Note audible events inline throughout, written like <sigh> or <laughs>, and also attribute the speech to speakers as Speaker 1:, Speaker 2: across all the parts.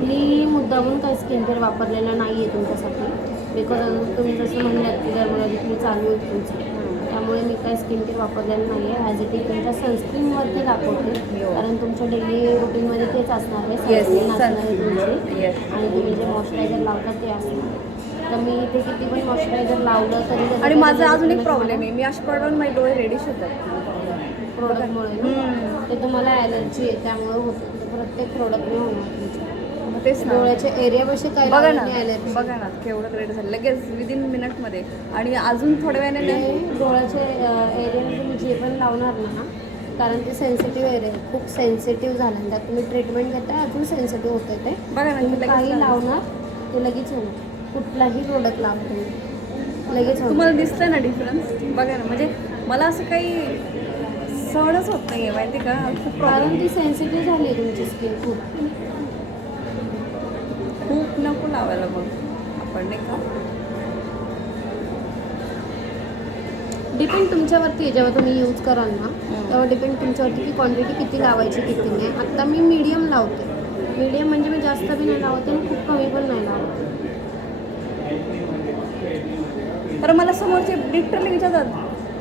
Speaker 1: मी मुद्दामून काही skin care वापरलेलं नाही आहे तुमच्यासाठी बिकॉज तुम्ही जसं म्हणलात की डर्मोलॉजी चालू आहे तुमची. त्यामुळे मी काही स्किन केअर वापरलेलं नाही आहे ॲज इट इज तुमच्या सनस्क्रीनवरती दाखवते. कारण तुमच्या डेली रुटीनमध्ये तेच असणार आहे. सनस्क्रीन असणार आहे. तुमची. आणि तुम्ही जे मॉइश्चरायझर लावतात ते असणार तर मी इथे किती पण मॉइश्चरायझर लावलं तरी
Speaker 2: आणि माझा अजून एक प्रॉब्लेम आहे. मी अशी पडून माझे डोळे रेडिश होतात.
Speaker 1: प्रोडक्टमुळे. ते तुम्हाला ॲलर्जी आहे त्यामुळे होतं. ते प्रत्येक प्रोडक्टने होणार
Speaker 2: मग तेच ना.
Speaker 1: डोळ्याच्या एरियापाशी काय
Speaker 2: बघा ना
Speaker 1: ॲलर्जी
Speaker 2: बघा ना केवढं रेड झालं. लगेच विदिन मिनिटमध्ये आणि अजून थोड्या वेळाने नाही
Speaker 1: ते डोळ्याच्या एरियामध्ये तुम्ही जे पण लावणार ना कारण ते सेन्सिटिव्ह एरिया आहे. खूप सेन्सिटिव्ह झालं. त्यात तुम्ही ट्रीटमेंट घेताय अजून सेन्सिटिव्ह होतं ते.
Speaker 2: बघा ना
Speaker 1: तुम्ही काही. लावणार ते लगेच होणार. कुठलाही प्रोडक्ट लावा तुम्ही लगेच होणार.
Speaker 2: तुम्हाला दिसतंय ना डिफरन्स बघा ना म्हणजे मला असं काही सहनच होत नाही आहे माहिती का? खूप
Speaker 1: कारण
Speaker 2: प्रॉब्लेम
Speaker 1: ती सेन्सिटिव्ह झाली आहे तुमची स्किन खूप.
Speaker 2: खूप नको लावायला मग आपण नाही का?
Speaker 1: डिपेंड तुमच्यावरती आहे जेव्हा तुम्ही यूज कराल ना तेव्हा डिपेंड तुमच्यावरती की क्वांटिटी किती लावायची किती नाही. आत्ता मी मीडियम लावते. मीडियम म्हणजे मी जास्त बी नाही लावते आणि खूप कमी पण नाही लावते.
Speaker 2: तर मला समोरचे लिटरली विचारतात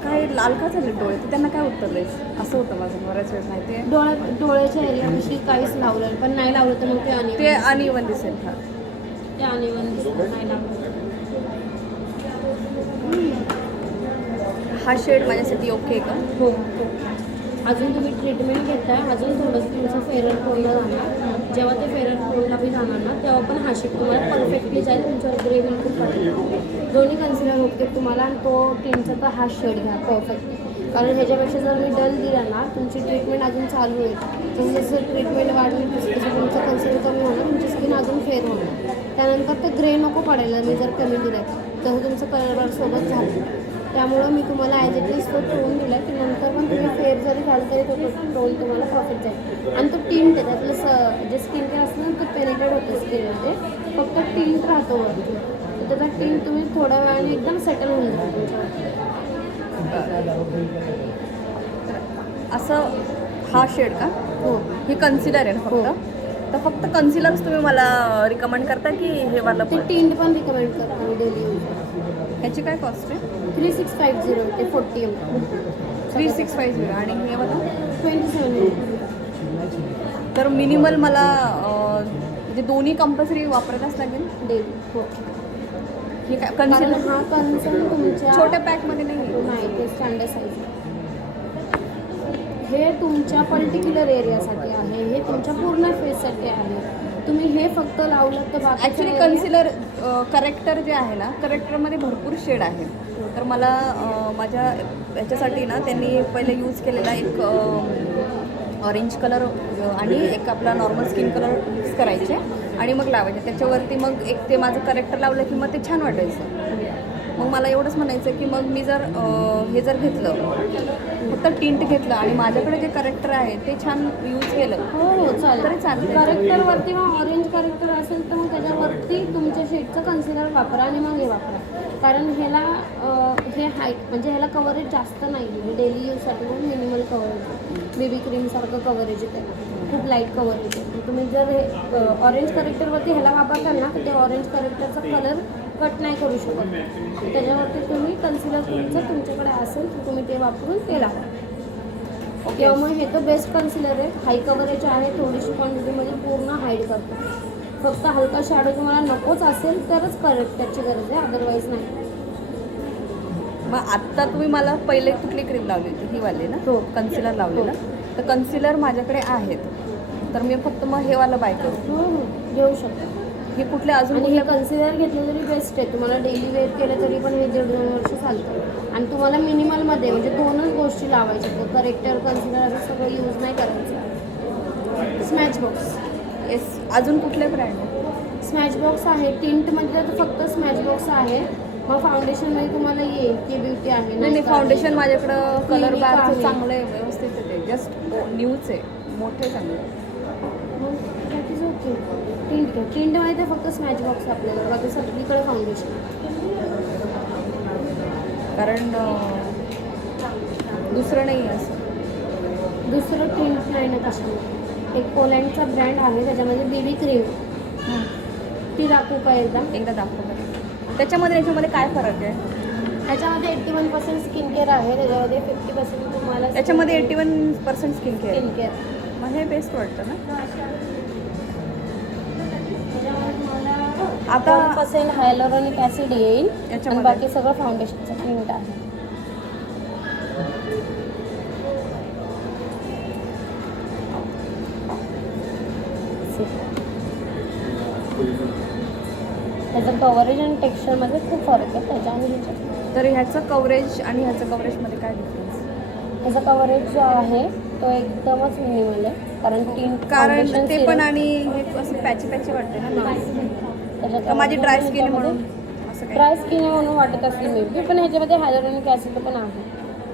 Speaker 2: काय लाल का झाले डोळे? तर त्यांना काय उत्तर द्यायचं? असं होतं माझं बऱ्याच वेळेस माहिती आहे.
Speaker 1: डोळ्या डोळ्याच्या एरियापाशी काहीच लावलं पण नाही लावलं तर मग ते अनिवन
Speaker 2: ते अनइवन दिसेल हा.
Speaker 1: ते अनिवन दिसतं नाही लावलं.
Speaker 2: हा शेड माझ्यासाठी ओके का?
Speaker 1: हो हो. अजून तुम्ही ट्रीटमेंट घेताय अजून थोडंसं तुमचं फेरर टोनला जाणार जेव्हा ते फेरर टोनला बी जाणार ना तेव्हा पण हा शेप तुम्हाला परफेक्टली जाईल तुमच्यावर ग्रे बिलकुल पडेल दोन्ही कन्सिलर होते तुम्हाला आणि तो टीमचा तर हा शेड घ्या परफेक्ट कारण ह्याच्यापेक्षा जर मी डल दिला ना तुमची ट्रीटमेंट अजून चालू आहे जसं जसं ट्रीटमेंट वाढली तसं तसं तुमचं कन्सिडर कमी होणार तुमची स्किन अजून फेअर होणार. त्यानंतर ते ग्रे नको पडायला मी जर कमी दिलं तर तुमचं कलर सोबत झालं. त्यामुळं मी तुम्हाला ॲज इट इज तो टोन दिला की नंतर पण तुम्ही फेअर जरी झालं तरी तो टोन तुम्हाला परफेक्ट जाईल. आणि तो टिंट आहे त्यातलं स जे स्किन केअर असतं ना ते पेनेटेड होतं स्किनमध्ये फक्त टिंट राहतो वरती. तर त्याचा टिंट तुम्ही थोड्या वेळाने एकदम सेटल होऊन तुमच्यावरती
Speaker 2: असं हा शेड का?
Speaker 1: हो.
Speaker 2: हे कन्सिलर आहे ना
Speaker 1: हो.
Speaker 2: फक्त तर फक्त कन्सिलरच तुम्ही मला रिकमेंड करता की हे पण?
Speaker 1: टिंट पण रिकमेंड करतो मी डेली
Speaker 2: ह्याची काय कॉस्ट आहे?
Speaker 1: थ्री सिक्स फाईव्ह झिरो ते forty M.
Speaker 2: Three six five zero आणि हे वाला
Speaker 1: ट्वेंटी सेवन
Speaker 2: तर मिनिमल मला अं, म्हणजे दोन्ही कंपल्सरी वापरायलाच लागेल?
Speaker 1: डेली. हो.
Speaker 2: हे काय
Speaker 1: कारण
Speaker 2: कन्सिलर
Speaker 1: हा कन्सर्न तुमच्या
Speaker 2: छोट्या पॅकमध्ये नाही
Speaker 1: नाही ते स्टँडर्ड साईज हे तुमच्या पर्टिक्युलर एरियासाठी आहे. हे तुमच्या पूर्ण फेससाठी आहे. तुम्ही हे फक्त लावलं तर
Speaker 2: ॲक्च्युली कन्सिलर करेक्टर जे आहे ना करेक्टरमध्ये भरपूर शेड आहे. तर मला माझ्या याच्यासाठी ना त्यांनी पहिले यूज केलेला एक ऑरेंज कलर आणि एक आपला नॉर्मल स्किन कलर मिक्स करायचे आणि मग लावायचे. त्याच्यावरती मग एक ते माझं करेक्टर लावलं की मग ते छान वाटायचं. मग मला एवढंच म्हणायचं की मग मी जर हे जर घेतलं फक्त टिंट घेतलं आणि माझ्याकडे जे करेक्टर आहे ते छान यूज केलं
Speaker 1: हो हो चालेल.
Speaker 2: तरी चालते.
Speaker 1: करेक्टरवरती मग ऑरेंज करेक्टर असेल तर मग त्याच्यावरती तुमच्या शेडचं कन्सिलर वापरा आणि मग हे वापरा. कारण ह्याला हे हाय म्हणजे ह्याला कव्हरेज जास्त नाही आहे डेली यूजसाठी पण मिनिमल कव्हरेज बेबी क्रीमसारखं कव्हरेज आहे त्याला. खूप लाइट कव्हरेज आहे. तुम्ही जर हे ऑरेंज करेक्टरवरती ह्याला वापरताल ना तर ते ऑरेंज करेक्टरचा कलर कट नाही करू शकत. त्याच्यावरती तुम्ही कन्सिलर तुमचं तुमच्याकडे असेल तर तुम्ही ते वापरून ते लावा. किंवा मग हे तर बेस्ट कन्सिलर आहे. हाय कव्हरेज आहे थोडीशी क्वांटिटीमध्ये पूर्ण हाईड करतो. फक्त हलका शॅडो तुम्हाला नकोच असेल तरच करेक्ट त्याची गरज आहे. अदरवाईज नाही.
Speaker 2: मग आत्ता तुम्ही मला पहिले कुठली क्रीम लावली होती? ही वाली ना?
Speaker 1: हो.
Speaker 2: कन्सिलर लावली ना? तर कन्सिलर माझ्याकडे आहेत. तर मी फक्त मग हे वाला बाय करू.
Speaker 1: हो हो. घेऊ शकता.
Speaker 2: हे कुठले अजून
Speaker 1: आणि हे
Speaker 2: कुठल्या
Speaker 1: कन्सिलर घेतलं तरी बेस्ट आहे. तुम्हाला डेली वेअर केलं तरी पण हे दीड दोन वर्ष चालतं. आणि तुम्हाला मिनिमलमध्ये म्हणजे दोनच गोष्टी लावायच्या करेक्टर कन्सिलर असं सगळं यूज नाही करायचं. स्मॅच बॉक्स
Speaker 2: येस अजून कुठले ब्रँड
Speaker 1: स्मॅच बॉक्स आहे टिंटमध्ये तर फक्त स्मॅच बॉक्स आहे. मग फाउंडेशनमध्ये तुम्हाला येईल की ब्युटी आहे
Speaker 2: नाही नाही फाउंडेशन माझ्याकडं कलर
Speaker 1: आहे.
Speaker 2: चांगलं आहे व्यवस्थित आहे ते. जस्ट न्यूच आहे. मोठे चांगलं.
Speaker 1: इज ओके टिंट घ्या टिंटमध्ये तर फक्त स्मॅच बॉक्स आपल्याला बाकी सगळीकडे फाउंडेशन
Speaker 2: कारण दुसरं नाही आहे असं.
Speaker 1: दुसरं टिंट नाही ना कशामध्ये एक पोलँडचा ब्रँड आहे त्याच्यामध्ये बेबी क्रीम ती दाखवू का एकदा?
Speaker 2: एकदा दाखव बरं. त्याच्यामध्ये याच्यामध्ये काय फरक आहे?
Speaker 1: त्याच्यामध्ये eighty one percent skin care आहे त्याच्यामध्ये फिफ्टी पर्सेंट तुम्हाला
Speaker 2: त्याच्यामध्ये eighty one percent skin care
Speaker 1: skin care
Speaker 2: मग हे बेस्ट वाटतं ना?
Speaker 1: आता पर्सेंट हायलोरॉनिक ॲसिड येईल. आणि? बाकी सगळं फाउंडेशनचं टिंट आहे. त्याचं कव्हरेज आणि टेक्स्चरमध्ये खूप फरक आहे त्याच्या आणि ह्याच्यात
Speaker 2: तर ह्याचं कवरेज आणि ह्याचं कवरेजमध्ये काय डिफरन्स
Speaker 1: त्याचा कव्हरेज जो आहे तो एकदमच मिनिमल आहे. कारण तीन
Speaker 2: कारण ते पण आणि हे असं पॅची पॅची वाटते ना का माझी ड्राय स्किन आहे म्हणून? असं
Speaker 1: ड्राय स्किन आहे म्हणून वाटत असली मे. बी पण ह्याच्यामध्ये हायलोरॉनिक ॲसिड पण आहे.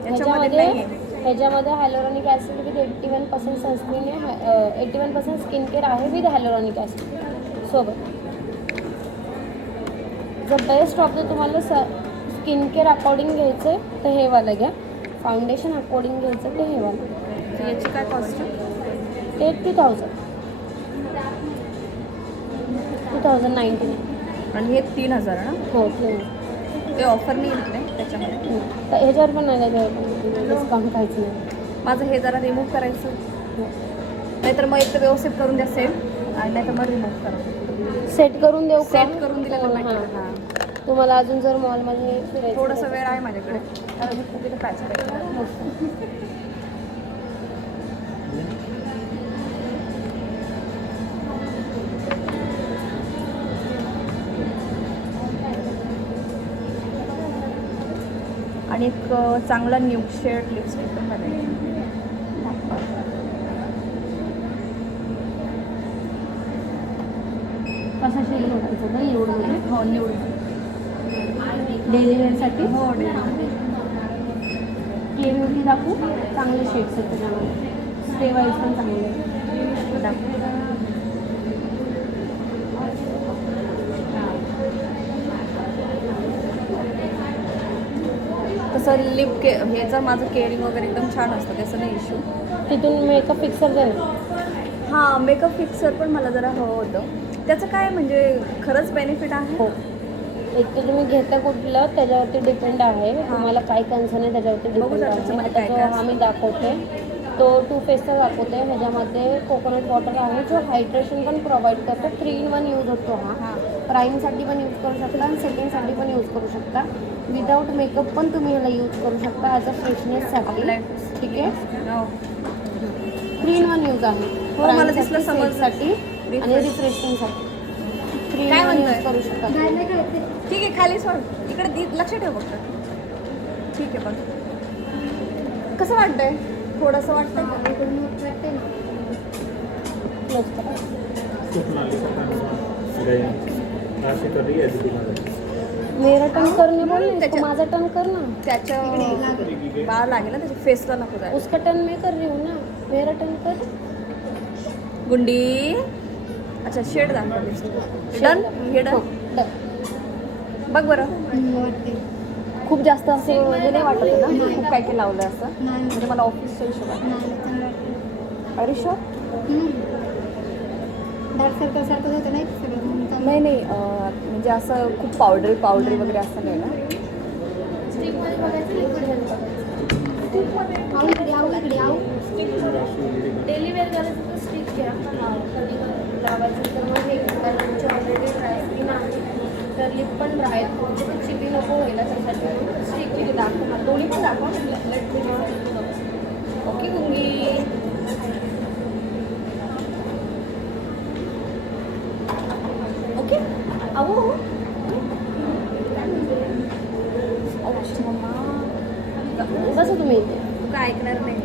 Speaker 2: याच्यामध्ये
Speaker 1: ह्याच्यामध्ये. ह्याच्यामध्ये hyaluronic acid with eighty one percent sunscreen आहे eighty one percent skin care आहे विथ हायलोरॉनिक ॲसिड सोबत. जर बेस्ट ऑफ द तुम्हाला स स्किन केअर अकॉर्डिंग घ्यायचं आहे तर हे वालं घ्या. फाउंडेशन अकॉर्डिंग घ्यायचं तर हे वालं.
Speaker 2: तर याची काय कॉस्ट
Speaker 1: ते two thousand two thousand ninety
Speaker 2: आणि हे तीन हजार ना?
Speaker 1: हो ठीक
Speaker 2: ते ऑफर नाही येत नाही त्याच्यामध्ये?
Speaker 1: तर ह्याच्यावर पण नाही त्याच्यावर डिस्काउंट काहीच नाही.
Speaker 2: माझं हे जरा रिमूव्ह करायचं.
Speaker 1: हो.
Speaker 2: नाहीतर मग एक तर व्यवस्थित करून द्या सेट आणि नाहीतर मग रिमूव्ह करा.
Speaker 1: सेट करून देऊ?
Speaker 2: सेट करून दिलं
Speaker 1: हो, हां.
Speaker 2: हां.
Speaker 1: तुम्हाला अजून जर मॉलमध्ये
Speaker 2: थोडासा वेळ आहे माझ्याकडे. कारण मी खूप इथे पॅच पाहिजे आणि एक चांगला न्यूड शेड लिपस्टिक पण बघायची
Speaker 1: कसा शेड एवढं
Speaker 2: हो न्यूड
Speaker 1: डेली वेअरसाठी
Speaker 2: हो
Speaker 1: के ब्युटी दाखवू? चांगले शेड्स आहेत त्याच्यामध्ये. स्टे वाईज पण चांगले आहेत.
Speaker 2: तसं लिप के ह्याचं माझं केअरिंग वगैरे एकदम छान असतं त्याचं नाही इश्यू
Speaker 1: तिथून मेकअप फिक्सर देणार
Speaker 2: हां मेकअप फिक्सर पण मला जरा हवं होतं. त्याचं काय म्हणजे खरंच बेनिफिट आहे?
Speaker 1: हो. एक तर तुम्ही घेता कुठलं त्याच्यावरती डिपेंड आहे. तुम्हाला काय कन्सर्न आहे त्याच्यावरती डिपेंड आहे.
Speaker 2: असतं.
Speaker 1: आम्ही दाखवते तो टू फेसचा दाखवते ह्याच्यामध्ये कोकोनट वॉटर आहे. जो हायड्रेशन पण प्रोव्हाइड करतो. थ्री इन वन यूज होतो हा.
Speaker 2: हां.
Speaker 1: प्राईमसाठी पण यूज करू शकता आणि सेटिंगसाठी पण यूज करू शकता. विदाऊट मेकअप पण तुम्ही ह्याला यूज करू शकता ॲज अ फ्रेशनेससाठी. ठीक आहे?
Speaker 2: हो.
Speaker 1: थ्री इन वन यूज आहे
Speaker 2: हो, मला दिसलं, समजलं.
Speaker 1: साठी आणि. रिफ्रेशमेंटसाठी थ्री
Speaker 2: काय
Speaker 1: इन वन? यूज करू शकता
Speaker 2: ठीक आहे खाली सोड. इकडे दी लक्ष ठेव फक्त. ठीक आहे बघ. कसं वाटतंय? थोडंसं वाटतंय का?
Speaker 1: मेरा टर्न करने बोल इसको माझा टर्न कर ना.
Speaker 2: त्याच्या बाळ लागेल ना त्याच्या फेसला नको जाय
Speaker 1: उसका टर्न मैं कर रही हूँ ना. मेरा टर्न कर.
Speaker 2: गुंडी. अच्छा शेड दाखव डन हे
Speaker 1: हो,
Speaker 2: डन
Speaker 1: done.
Speaker 2: बघ बरं. खूप जास्त असं हे नाही वाटत ना खूप काय काय लावलं असं म्हणजे मला ऑफिसच्या हिशोबाने. अरे शुअर नाही नाही अं, म्हणजे असं खूप पावडरी पावडरी वगैरे असं नाही ना?
Speaker 1: डेली वेअर करायचं तर स्टिक घ्या. लावायचं तर मग हे कारण तुमची ऑलरेडी ड्राय स्किन आहे. तर लिप पण ड्राय चिपी नको त्यासाठी. स्टिक किती दाखवा. दोन्ही पण दाखवा. ओके गुंगी ओके अहो बसं तुम्ही इथे
Speaker 2: तू काय ऐकणार नाही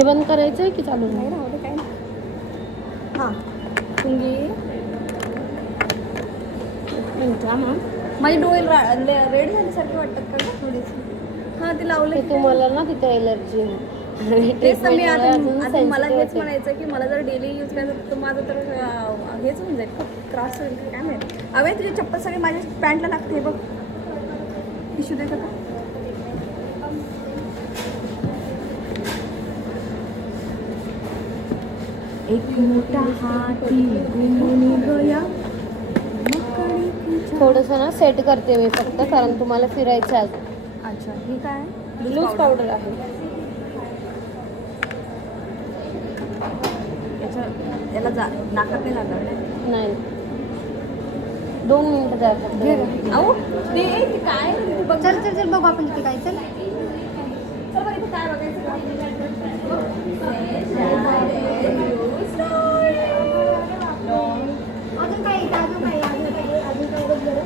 Speaker 1: हे बंद करायचं आहे की चालू
Speaker 2: काय हां.
Speaker 1: मॅम
Speaker 2: माझे डोळे रेड झाल्यासारखे वाटतात का थोडीशी हां ते लावले
Speaker 1: तुम्हाला ना तिथे एलर्जी
Speaker 2: तेच मी आता मला हेच. म्हणायचं की मला जर डेली यूज करायचं तर माझं तर हेच होऊन जाईल. त्रास होईल काय माहिती. अवे तुझी चप्पल सगळी माझ्या पॅन्टला लागते बघ. टिश्यू दे का? एक मोठा हाती घुमून गया
Speaker 1: थोडंसं ना सेट करते मी फक्त कारण तुम्हाला फिरायचं आहे.
Speaker 2: अच्छा ही काय
Speaker 1: लूज पावडर आहे.
Speaker 2: याला जा नाकात नाही लागणार?
Speaker 1: नाही. दोन मिनिटं
Speaker 2: अहो ते काय
Speaker 3: चल चल चल बघू आपण इथे काय चल
Speaker 2: बरं, इथे काय बघायचं
Speaker 3: अजून काय इथे अजून काय अजून काय अजून काय बघ बरं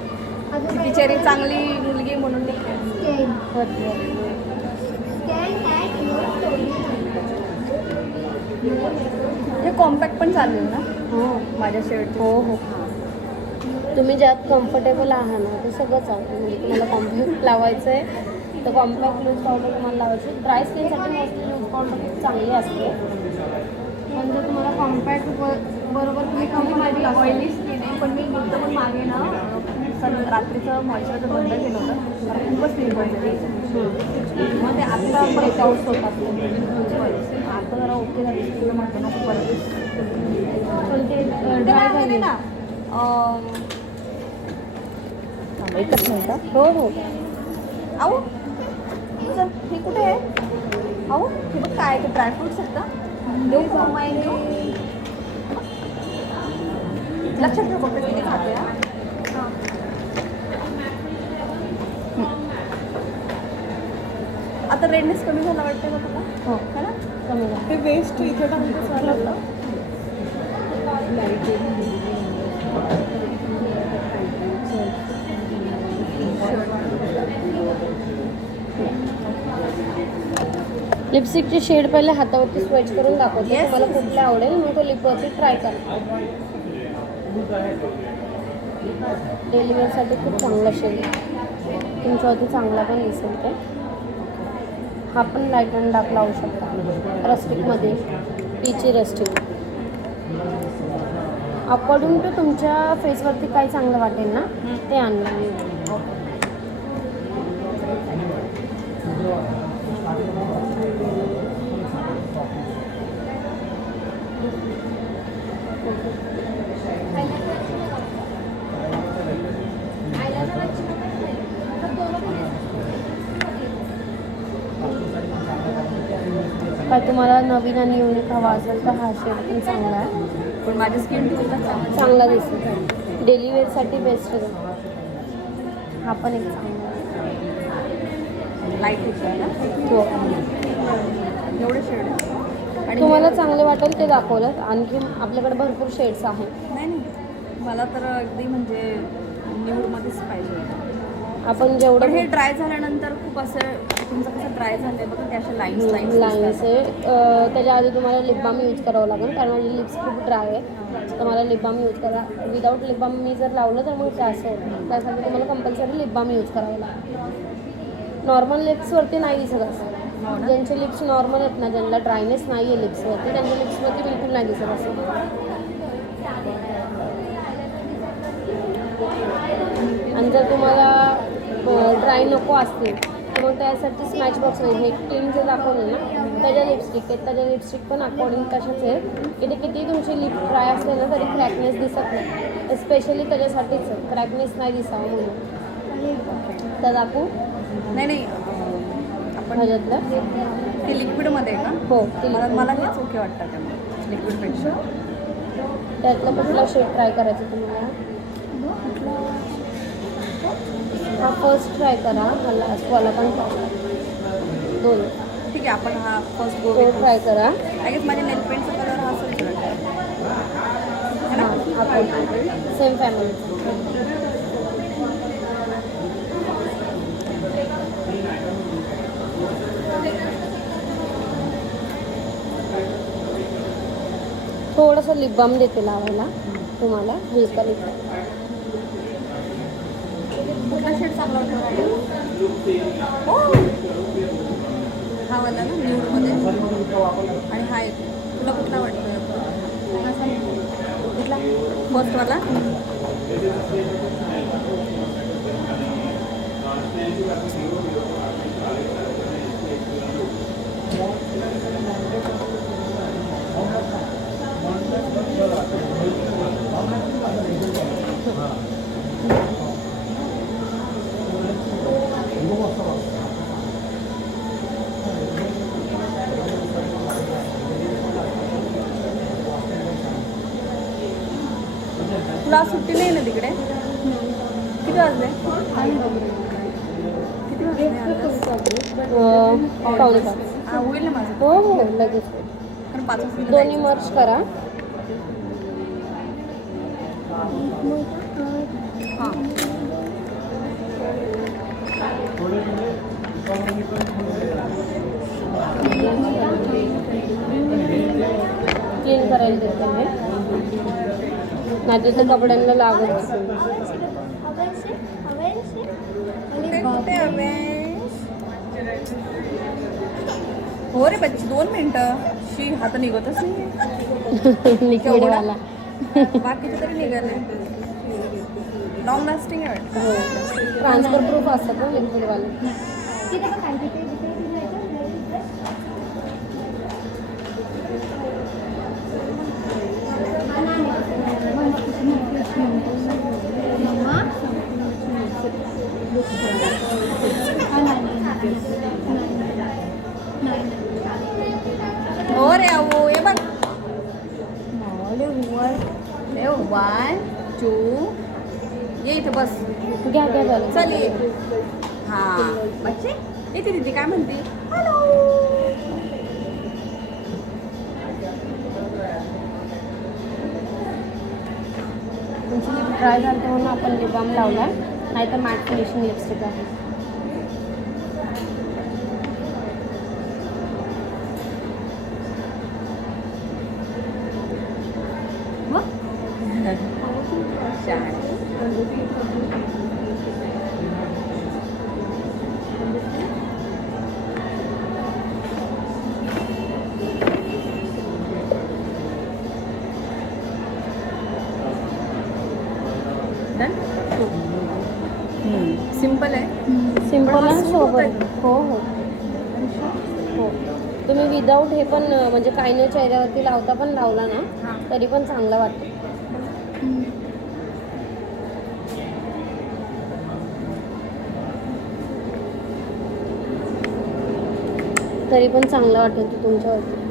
Speaker 3: अजून
Speaker 2: ती
Speaker 3: काय
Speaker 2: बिचारी चांगली मुलगी म्हणून हे कॉम्पॅक्ट पण चालेल ना?
Speaker 1: हो.
Speaker 2: माझ्या शेड
Speaker 1: हो हो. तुम्ही ज्यात कम्फर्टेबल आहात ना ते सगळं चालतं. म्हणजे तुम्हाला कॉम्पॅक्ट लावायचं आहे तर कॉम्पॅक्ट लूज पावडर तुम्हाला लावायची ड्राय स्किनसाठी मोस्टली लूज पावडर खूप चांगली असते. जर तुम्हाला कॉम्पॅक्ट बरोबर तुम्ही कमी
Speaker 2: माझी ऑइली स्किन आहे पण मी पण मागे ना सण रात्रीचं मॉइश्चरायझर बंद केलं होतं. कारण खूपच पिंपल मग ते आता परत पाऊस होतात आता जरा ओके झाली. तुला म्हटलं नको परत
Speaker 1: पण ते
Speaker 2: मागे
Speaker 1: झाली.
Speaker 2: ना एकच मिनिट
Speaker 1: हो. हो
Speaker 2: अहो चल हे कुठे आहे? अहो हे बघ काय ते ड्रायफ्रुट्स आहेत का देऊ का? देऊ लक्षात ठेव फक्त किती खाते हा. आता रेडनेस कमी झाला वाटतं का तुला
Speaker 1: हो.
Speaker 2: है ना?
Speaker 1: कमी झालं.
Speaker 2: ते वेस्ट इथे टाकून
Speaker 1: लिपस्टिकचे शेड पहिले हातावरती स्वेच करून दाखवते.
Speaker 2: Yes.
Speaker 1: कुठले आवडेल मग तो लिपवरती ट्राय करा डेली वेअरसाठी खूप चांगला शेड तुमच्यावरती चांगला पण दिसेल ते. हा पण लाइट अँड डार्क लावू शकता. रस्टिकमध्ये पीची रस्टिक अकॉर्डिंग टू तुमच्या फेसवरती काय चांगलं वाटेल ना ते आणलं मी काय तुम्हाला नवीन आणि युनिक हवा असेल तर हा शेड पण चांगला आहे.
Speaker 2: पण माझी स्किन टोनला चांगलं
Speaker 1: दिसतो डेली वेअरसाठी बेस्ट आहे. हा पण एक चांगला.
Speaker 2: लाइट
Speaker 1: हो.
Speaker 2: एवढे शेड आणि
Speaker 1: तुम्हाला चांगले वाटेल ते दाखवलं आणखी आपल्याकडे भरपूर शेड्स आहेत.
Speaker 2: नाही नाही. मला तर अगदी म्हणजे न्यूडमध्येच पाहिजे.
Speaker 1: आपण
Speaker 2: पण
Speaker 1: जेवढं
Speaker 2: हे ड्राय झाल्यानंतर खूप असं तुमचं कसं ड्राय झालंय? बघा ते अशा लाईन्स
Speaker 1: लाईन्स
Speaker 2: लाईन्स
Speaker 1: आहे. त्याच्या आधी तुम्हाला लिप बाम यूज करावं लागेल कारण माझी लिप्स खूप ड्राय आहे. तर मला लिप बाम यूज करा. विदाऊट लिप बाम मी जर लावलं तर मग ते असं होतं त्यासाठी तुम्हाला कंपल्सरी लिप बाम यूज करावं लागेल. नॉर्मल लिप्सवरती नाही दिसत
Speaker 2: हो
Speaker 1: असं
Speaker 2: ना?
Speaker 1: ज्यांचे लिप्स नॉर्मल आहेत ना ज्यांना ड्रायनेस नाही आहे लिप्सवरती त्यांच्या लिप्सवरती बिलकुल नाही दिसत असं. आणि जर तुम्हाला ड्राय नको असतील मग त्यासाठी स्मॅच बॉक्स हे क्रीम जे दाखवलं ना त्याच्या लिपस्टिक आहेत. त्याच्या लिपस्टिक पण अकॉर्डिंग तशाच आहेत. की ते किती तुमची लिप ड्राय असले ना तरी क्रॅकनेस दिसत नाही. स्पेशली त्याच्यासाठीच क्रॅकनेस नाही दिसावं म्हणून. तर दाखवू?
Speaker 2: नाही नाही. आपण
Speaker 1: ह्याच्यातलं?
Speaker 2: ते लिक्विडमध्ये आहे का?
Speaker 1: हो ते
Speaker 2: मला. मला हेच ओके वाटतं त्यामुळे. लिक्विडपेक्षा
Speaker 1: त्यातलं कुठला शेड ट्राय करायचं तुम्हाला? हा फर्स्ट ट्राय करा. हा लास्टवाला पण try. दोन.
Speaker 2: ठीक आहे आपण हा फर्स्ट गो
Speaker 1: तो ट्राय करा.
Speaker 2: आय माझ्या नेल पेंटचा कलर हा असेल
Speaker 1: हां आपण सेम फॅमिली थोडंसं लिप बाम देते लावायला. तुम्हाला लिप
Speaker 2: चांगला वाटतो हो. हा वाला ना न्यूडमध्ये. आणि हा एक तुला कुठला वाटतो कुठला? फर्स्टवाला तुला आज सुट्टी नाही ना तिकडे? किती वाजले? किती हा, होईल ना माझं.
Speaker 1: हो हो लगेच
Speaker 2: कारण पाच वाजता
Speaker 1: दोन्ही. मर्च करा. क्लीन करायला देते मी. नाही तर कपड्यांना लागत?
Speaker 2: हो रे बच्ची दोन मिनिटं. शी हात निघतच नाही. <laughs>
Speaker 1: लिक्विडवाला
Speaker 2: बाकीचे तरी निघाले. लॉंग लास्टिंग आहे.
Speaker 1: हो. ट्रान्सफर प्रूफ असतात ना लिक्विडवाले
Speaker 3: तिथे पण काय तिथे तिथे तिथे जायचं
Speaker 2: हो रे अहो ये बघ ए वन टू ये इथे बस
Speaker 1: घ्या घ्या झालं
Speaker 2: चल ये हां बच्चे येते दीदी काय म्हणते हॅलो
Speaker 1: तुमची लिप ड्राय झाली म्हणून आपण लिप लावला नाहीतर मॅट फिनिशिंग लिपस्टिक आहे. हे पण म्हणजे काही न चेहऱ्यावरती लावता पण लावला ना तरी पण चांगलं वाटतं. तरी पण चांगलं वाटेल ते तुमच्यावरती.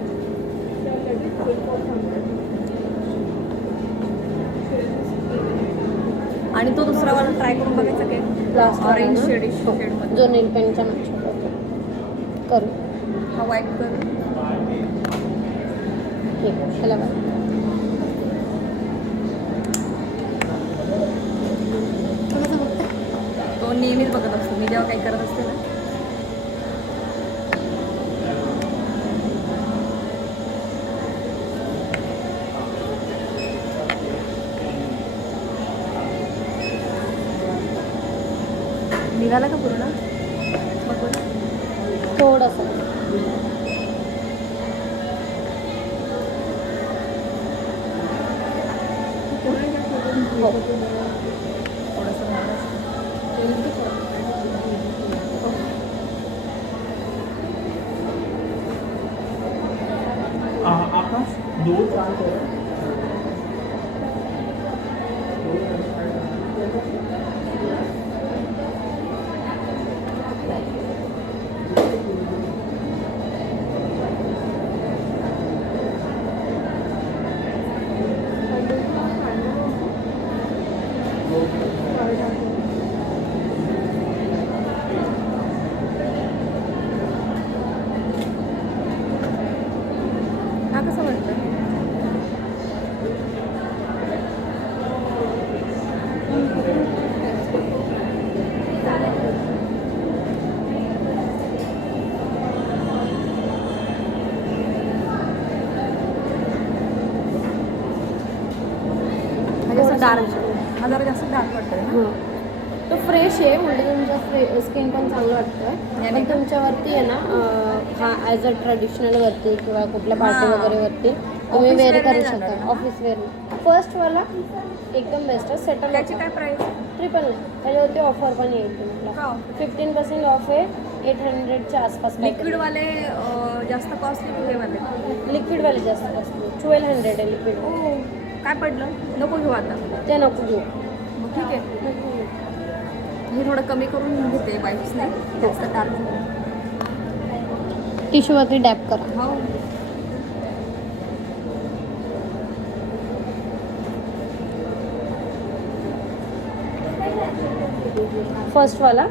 Speaker 2: आणि तो दुसरा वाला ट्राय करून बघायचा काय ऑरेंज? शेड
Speaker 1: जो नेल पेंटचा मॅच करू.
Speaker 2: हा वाईट कर.
Speaker 1: ठीक आहे
Speaker 2: तो नेहमीच बघत असतो. मी जेव्हा काही करत असते ना निघाला का पूर्ण? बघ
Speaker 1: थोडंसं हो
Speaker 2: थोडंसं महाराष्ट्र
Speaker 4: आकाश दो चार
Speaker 2: हा कसा वाटतं हा जास्त डार्क हा जरा जास्त डार्क वाटतोय ना
Speaker 1: हां तो फ्रेश आहे म्हणजे तुमच्या फ्रे स्किन पण चांगलं वाटतं
Speaker 2: याने
Speaker 1: पण
Speaker 2: का?
Speaker 1: तुमच्यावरती आहे ना अं, हा ॲज अ ट्रेडिशनल वरती किंवा कुठल्या पार्टी
Speaker 2: हां.
Speaker 1: वगैरे वरती तुम्ही
Speaker 2: Office
Speaker 1: वेअर
Speaker 2: wear
Speaker 1: करू
Speaker 2: नाही
Speaker 1: शकता? ऑफिस वेअर फर्स्टवाला एकदम बेस्ट आहे. सेटल
Speaker 2: त्याची काय प्राईस
Speaker 1: ट्रिपल नाही त्याच्यावरती ऑफर पण येईल तुम्हाला.
Speaker 2: का
Speaker 1: फिफ्टीन पर्सेंट ऑफ आहे. एट हंड्रेडच्या आसपास
Speaker 2: लिक्विडवाले अं, जास्त कॉस्टली कुठे वाले?
Speaker 1: लिक्विडवाले जास्त असते ट्वेल्व हंड्रेड आहे लिक्विड
Speaker 2: ओ काय पडलं? नको घेऊ आता.
Speaker 1: ते नको घेऊ.
Speaker 2: मग ठीक आहे. मी थोडं कमी करून घेते वाईप्सने जास्त डार्क
Speaker 1: टिश्यूवरती डॅप करा.
Speaker 2: हो.
Speaker 1: फर्स्टवाला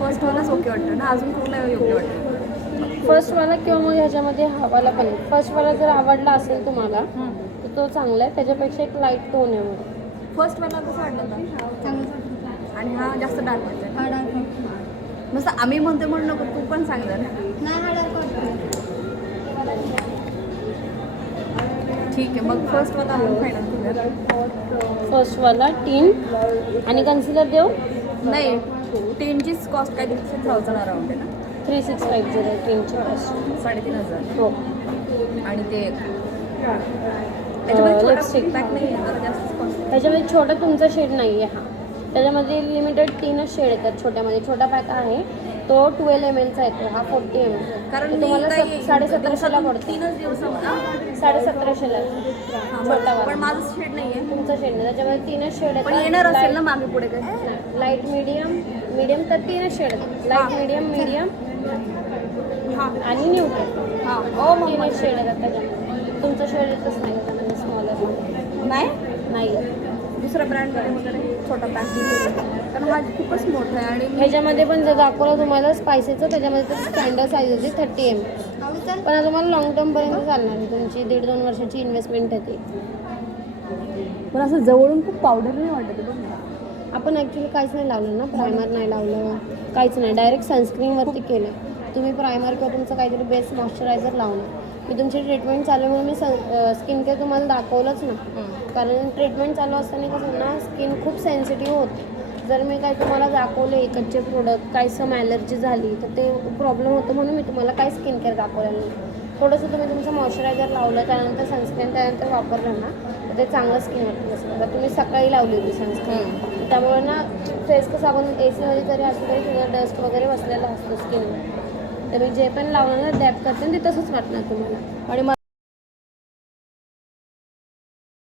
Speaker 2: फर्स्टवालाच ओके वाटतं ना? अजून कुठला योग्य वाटतं?
Speaker 1: फर्स्टवाला किंवा मग ह्याच्यामध्ये हवाला पण. आहे फर्स्टवाला जर आवडला असेल तुम्हाला तर तो चांगला आहे. त्याच्यापेक्षा एक लाइट टोन आहे मग
Speaker 2: फर्स्टवाला कसं वाटलं
Speaker 3: चांगलं
Speaker 2: आणि हा जास्त डार्क वाटतं
Speaker 3: हा डार्क वाटतो.
Speaker 2: मस्त आम्ही म्हणतो म्हणून नको तू पण सांग जरा.
Speaker 3: नाही हा डार्क वाटतो.
Speaker 2: ठीक आहे मग फर्स्टवाला आपण फायनल करूया
Speaker 1: फर्स्टवाला टीन आणि कन्सिलर देऊ?
Speaker 2: नाही टेनचीच कॉस्ट काय सिक्स थाउजंड अराउंड आहे ना?
Speaker 1: थ्री सिक्स फाईव्ह झिरो टीनची कॉस्ट
Speaker 2: साडेतीन हजार.
Speaker 1: हो.
Speaker 2: आणि ते त्याच्यामध्ये छोटा
Speaker 1: lipstick.
Speaker 2: पॅक नाही आहे. जास्त
Speaker 1: त्याच्यामध्ये छोटा तुमचा शेड नाही आहे हा. त्याच्यामध्ये लिमिटेड तीनच शेड येतात छोट्यामध्ये. छोटा पॅक आहे. तो ट्वेल्व एम एलचा येतो. हा फोर्टी एम एल
Speaker 2: कारण
Speaker 1: तुम्हाला साडे सतराशेला पडतो.
Speaker 2: तीनच दिवसामध्ये
Speaker 1: साडे सतराशेला
Speaker 2: पण. माझं शेड नाही आहे
Speaker 1: तुमचा शेड नाही. त्याच्यामध्ये तीनच शेड
Speaker 2: पण येणार असेल ना मागे पुढे
Speaker 1: लाइट मीडियम मीडियम तर तीनच शेड आहेत लाइट मीडियम मीडियम
Speaker 2: हां.
Speaker 1: आणि न्यूट्रल
Speaker 2: हां. ओ मग
Speaker 1: तीनच शेड येतात त्याच्यामध्ये. तुमचं शेड येतच नाही. स्मॉलर
Speaker 2: नाही?
Speaker 1: नाही
Speaker 2: दुसऱ्या ब्रँडमध्ये वगैरे छोटा पॅक कारण माझी खूपच मोठं आहे आणि
Speaker 1: ह्याच्यामध्ये पण जर दाखवलं तुम्हाला स्पायसीचं त्याच्यामध्ये तर स्टँडर्ड साईज होती थर्टी एम? पण आता तुम्हाला लॉंग टर्मपर्यंत चालणार आहे. तुमची दीड दोन वर्षाची इन्व्हेस्टमेंट आहे ती.
Speaker 2: पण असं जवळून खूप पावडर नाही वाटत.
Speaker 1: आपण ॲक्च्युली काहीच नाही लावलं ना प्रायमर नाही लावलं काहीच नाही. डायरेक्ट सनस्क्रीनवरती केलं तुम्ही प्रायमर किंवा तुमचं काहीतरी बेस्ट मॉइश्चरायझर लावलं मी तुमची ट्रीटमेंट चालू म्हणून मी सन स्किन केअर तुम्हाला दाखवलंच ना. कारण ट्रीटमेंट चालू असताना कसं ना स्किन खूप सेन्सिटिव्ह होते. जर मी काही तुम्हाला दाखवले इकडचे प्रोडक्ट काही सम ॲलर्जी झाली तर ते प्रॉब्लेम होतो म्हणून मी तुम्हाला काही स्किन केअर दाखवलेलं नाही. थोडंसं तुम्ही तुमचं मॉइश्चरायझर लावलं त्यानंतर सनस्क्रीन त्यानंतर वापरलं ना तर ते चांगलं स्किनवरती बसतं आता तुम्ही सकाळी लावली होती सनस्क्रीन त्यामुळे ना फेस कसं आपण ए सीमध्ये जरी असलं तरी तुझा डस्ट वगैरे बसलेला असतो स्किनवर तर मी जे पण लावलं ना डॅप करते ते तसंच वाटणार तुम्हाला.
Speaker 2: आणि